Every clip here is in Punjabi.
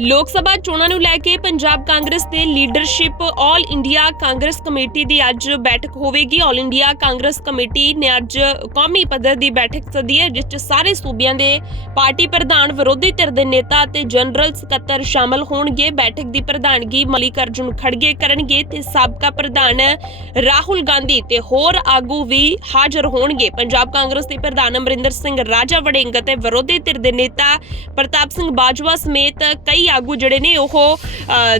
ਲੋਕ ਸਭਾ ਚੋਣਾਂ ਨੂੰ ਲੈ ਕੇ ਪੰਜਾਬ ਕਾਂਗਰਸ ਦੇ leadership all India Congress committee ਦੀ ਅੱਜ ਬੈਠਕ ਹੋਵੇਗੀ। ਆਲ ਇੰਡੀਆ ਕਾਂਗਰਸ ਕਮੇਟੀ ਨੇ ਅੱਜ ਕੌਮੀ ਪੱਧਰ ਦੀ ਬੈਠਕ ਸੱਦੀ ਹੈ, ਜਿਸ 'ਚ ਸਾਰੇ ਸੂਬਿਆਂ ਦੇ ਪਾਰਟੀ ਪ੍ਰਧਾਨ, ਵਿਰੋਧੀ ਧਿਰ ਦੇ ਨੇਤਾ ਅਤੇ ਜਨਰਲ ਸਕੱਤਰ ਸ਼ਾਮਲ ਹੋਣਗੇ। ਬੈਠਕ ਦੀ ਪ੍ਰਧਾਨਗੀ ਮਲਿਕ ਅਰਜੁਨ ਖੜਗੇ ਕਰਨਗੇ ਤੇ ਸਾਬਕਾ ਪ੍ਰਧਾਨ ਰਾਹੁਲ ਗਾਂਧੀ ਤੇ ਹੋਰ ਆਗੂ ਵੀ ਹਾਜ਼ਰ ਹੋਣਗੇ। ਪੰਜਾਬ ਕਾਂਗਰਸ ਦੇ ਪ੍ਰਧਾਨ ਅਮਰਿੰਦਰ ਸਿੰਘ ਰਾਜਾ ਵੜਿੰਗ ਅਤੇ ਵਿਰੋਧੀ ਧਿਰ ਦੇ ਨੇਤਾ ਪ੍ਰਤਾਪ ਸਿੰਘ ਬਾਜਵਾ ਸਮੇਤ ਕਈ ਆਗੂ ਜਿਹੜੇ ਨੇ, ਉਹ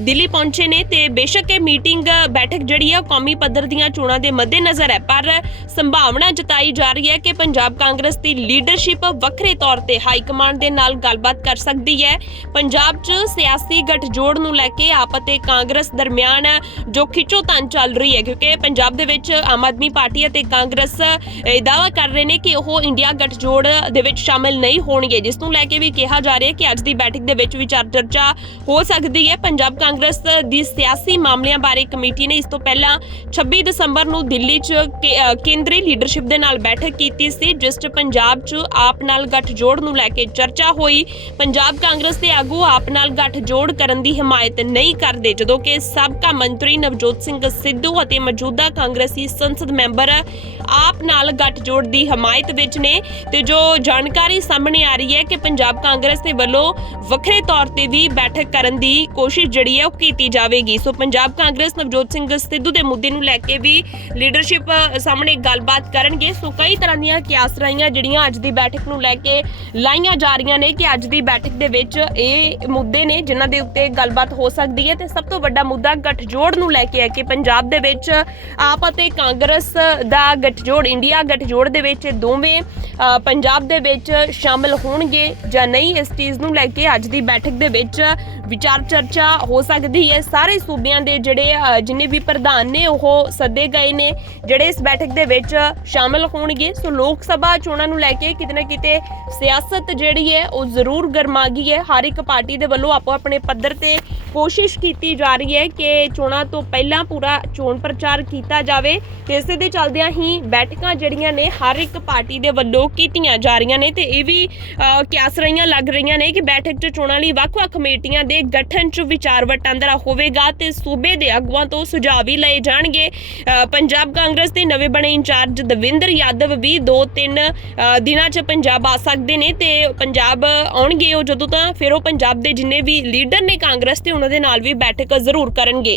ਦਿੱਲੀ ਪਹੁੰਚੇ ਨੇ ਤੇ ਬੇਸ਼ੱਕ ਇਹ ਮੀਟਿੰਗ ਬੈਠਕ ਜਿਹੜੀ ਆ ਕੌਮੀ ਪੱਧਰ ਦੀਆਂ ਚੋਣਾਂ ਦੇ ਮੱਦੇਨਜ਼ਰ ਹੈ। ਪਰ ਸੰਭਾਵਨਾ ਜਤਾਈ ਜਾ ਰਹੀ ਹੈ ਕਿ ਪੰਜਾਬ ਕਾਂਗਰਸ ਦੀ ਲੀਡਰਸ਼ਿਪ ਵੱਖਰੇ ਤੌਰ ਤੇ ਹਾਈ ਕਮਾਂਡ ਦੇ ਨਾਲ ਗੱਲਬਾਤ ਕਰ ਸਕਦੀ ਹੈ। ਪੰਜਾਬ 'ਚ ਸਿਆਸੀ ਗੱਠਜੋੜ ਨੂੰ ਲੈ ਕੇ ਆਪ ਅਤੇ ਕਾਂਗਰਸ ਦਰਮਿਆਨ ਜੋ ਖਿੱਚੋਤਾਣ ਚੱਲ ਰਹੀ ਹੈ, ਕਿਉਂਕਿ ਪੰਜਾਬ ਦੇ ਵਿੱਚ ਆਮ ਆਦਮੀ ਪਾਰਟੀ ਅਤੇ ਕਾਂਗਰਸ, ਇਹ ਦਾਅਵਾ ਕਰ ਰਹੇ ਨੇ ਕਿ ਉਹ ਇੰਡੀਆ ਗੱਠਜੋੜ ਦੇ ਵਿੱਚ ਸ਼ਾਮਿਲ ਨਹੀਂ ਹੋਣਗੇ। ਜਿਸ ਨੂੰ ਲੈ ਕੇ ਵੀ ਕਿਹਾ ਜਾ ਰਿਹਾ ਹੈ ਕਿ ਅੱਜ ਦੀ ਬੈਠਕ ਦੇ ਵਿੱਚ ਵਿਚਾਰ ਚਰਚਾ ਹੋ ਸਕਦੀ ਹੈ। ਪੰਜਾਬ ਕਾਂਗਰਸ ਦੀ ਸਿਆਸੀ ਮਾਮਲਿਆਂ ਬਾਰੇ ਕਮੇਟੀ ਨੇ ਇਸ ਤੋਂ ਪਹਿਲਾਂ 26 ਦਸੰਬਰ ਨੂੰ ਦਿੱਲੀ 'ਚ ਕੇਂਦਰੀ ਲੀਡਰਸ਼ਿਪ ਦੇ ਨਾਲ ਬੈਠਕ ਕੀਤੀ ਸੀ, ਜਿਸ 'ਚ ਪੰਜਾਬ 'ਚ ਆਪ ਨਾਲ ਗੱਠਜੋੜ ਨੂੰ ਲੈ ਕੇ ਚਰਚਾ ਹੋਈ। ਪੰਜਾਬ ਕਾਂਗਰਸ ਦੇ ਆਗੂ ਆਪ ਨਾਲ ਗੱਠਜੋੜ ਕਰਨ ਦੀ ਹਮਾਇਤ ਨਹੀਂ ਕਰਦੇ, ਜਦੋਂ ਕਿ ਸਾਬਕਾ ਮੰਤਰੀ ਨਵਜੋਤ ਸਿੰਘ ਸਿੱਧੂ ਅਤੇ ਮੌਜੂਦਾ ਕਾਂਗਰਸੀ ਸੰਸਦ ਮੈਂਬਰ ਆਪ ਨਾਲ ਗੱਠਜੋੜ ਦੀ ਹਮਾਇਤ ਵਿੱਚ ਨੇ ਤੇ ਜੋ ਜਾਣਕਾਰੀ ਸਾਹਮਣੇ ਆ ਰਹੀ ਹੈ ਕਿ ਪੰਜਾਬ ਕਾਂਗਰਸ ਦੇ ਵੱਲੋਂ ਵੱਖਰੇ ਤੌਰ ਤੇ ਵੀ ਬੈਠਕ ਕਰਨ ਦੀ ਕੋਸ਼ਿਸ਼ ਜਿਹੜੀ ਹੈ ਉਹ ਕੀਤੀ ਜਾਵੇਗੀ। ਸੋ ਪੰਜਾਬ ਕਾਂਗਰਸ ਨਵਜੋਤ ਸਿੰਘ ਸਿੱਧੂ ਦੇ ਮੁੱਦੇ ਨੂੰ ਲੈ ਕੇ ਵੀ ਲੀਡਰਸ਼ਿਪ ਸਾਹਮਣੇ ਗੱਲਬਾਤ ਕਰਨਗੇ। ਸੋ ਕਈ ਤਰ੍ਹਾਂ ਦੀਆਂ ਕਿਆਸਰਾਈਆਂ ਜਿਹੜੀਆਂ ਅੱਜ ਦੀ ਬੈਠਕ ਨੂੰ ਲੈ ਕੇ ਲਾਈਆਂ ਜਾ ਰਹੀਆਂ ਨੇ ਕਿ ਅੱਜ ਦੀ ਬੈਠਕ ਦੇ ਵਿੱਚ ਇਹ ਮੁੱਦੇ ਨੇ ਜਿਨ੍ਹਾਂ ਦੇ ਉੱਤੇ ਗੱਲਬਾਤ ਹੋ ਸਕਦੀ ਹੈ। ਤੇ ਸਭ ਤੋਂ ਵੱਡਾ ਮੁੱਦਾ ਗੱਠਜੋੜ ਨੂੰ ਲੈ ਕੇ ਹੈ ਕਿ ਪੰਜਾਬ ਦੇ ਵਿੱਚ ਆਪ ਅਤੇ ਕਾਂਗਰਸ ਦਾ ਗੱਠਜੋੜ ਇੰਡੀਆ ਗੱਠਜੋੜ ਦੇ ਵਿੱਚ ਦੋਵੇਂ ਪੰਜਾਬ ਦੇ ਵਿੱਚ ਸ਼ਾਮਲ ਹੋਣਗੇ ਜਾਂ ਨਹੀਂ, ਇਸ ਚੀਜ਼ ਨੂੰ ਲੈ ਕੇ ਅੱਜ ਦੀ ਬੈਠਕ ਦੇ ਵਿੱਚ ਵਿਚਾਰ ਚਰਚਾ ਹੋ ਸਕਦੀ ਹੈ। ਸਾਰੇ ਸੂਬਿਆਂ ਦੇ ਜਿਹੜੇ ਜਿੰਨੇ ਵੀ ਪ੍ਰਧਾਨ ਨੇ, ਉਹ ਸੱਦੇ ਗਏ ਨੇ, ਜਿਹੜੇ ਇਸ ਬੈਠਕ ਦੇ ਵਿੱਚ ਸ਼ਾਮਲ ਹੋਣਗੇ। ਸੋ ਲੋਕ ਸਭਾ ਚੋਣਾਂ ਨੂੰ ਲੈ ਕੇ ਕਿਤੇ ਨਾ ਕਿਤੇ ਸਿਆਸਤ ਜਿਹੜੀ ਹੈ, ਉਹ ਜ਼ਰੂਰ ਗਰਮਾ ਗਈ ਹੈ। ਹਰ ਇੱਕ ਪਾਰਟੀ ਦੇ ਵੱਲੋਂ ਆਪੋ ਆਪਣੇ ਪੱਧਰ ਤੇ ਕੋਸ਼ਿਸ਼ ਕੀਤੀ ਜਾ ਰਹੀ ਹੈ ਕਿ ਚੋਣਾਂ ਤੋਂ ਪਹਿਲਾਂ ਪੂਰਾ ਚੋਣ ਪ੍ਰਚਾਰ ਕੀਤਾ ਜਾਵੇ। ਤੇ ਇਸੇ ਦੇ ਚੱਲਦਿਆਂ ਹੀ ਬੈਠਕਾਂ ਜਿਹੜੀਆਂ ਨੇ ਹਰ ਇੱਕ ਪਾਰਟੀ ਦੇ ਵੱਲੋਂ ਕੀਤੀਆਂ ਜਾ ਰਹੀਆਂ ਨੇ ਤੇ ਇਹ ਵੀ ਕਿਆਸ ਰਹੀਆਂ, ਲੱਗ ਰਹੀਆਂ ਨੇ ਕਿ ਬੈਠਕ 'ਚ ਚੋਣਾਂ ਲਈ ਵੱਖ-ਵੱਖ ਕਮੇਟੀਆਂ ਦੇ ਗਠਨ 'ਚ ਵਿਚਾਰ ਵਟਾਂਦਰਾ ਹੋਵੇਗਾ ਤੇ ਸੂਬੇ ਦੇ ਆਗੂਆਂ ਤੋਂ ਸੁਝਾਅ ਵੀ ਲਏ ਜਾਣਗੇ। ਪੰਜਾਬ ਕਾਂਗਰਸ ਦੇ ਨਵੇਂ ਬਣੇ ਇੰਚਾਰਜ ਦਵਿੰਦਰ ਯਾਦਵ ਵੀ 2-3 ਦਿਨਾਂ 'ਚ ਪੰਜਾਬ ਆ ਸਕਦੇ ਨੇ ਤੇ ਪੰਜਾਬ ਆਉਣਗੇ ਉਹ ਜਦੋਂ ਤਾਂ, ਫਿਰ ਉਹ ਪੰਜਾਬ ਦੇ ਜਿੰਨੇ ਵੀ ਲੀਡਰ ਨੇ ਕਾਂਗਰਸ ਤੇ ਉਹਨਾਂ ਦੇ ਨਾਲ ਵੀ ਬੈਠਕ ਜ਼ਰੂਰ ਕਰਨਗੇ।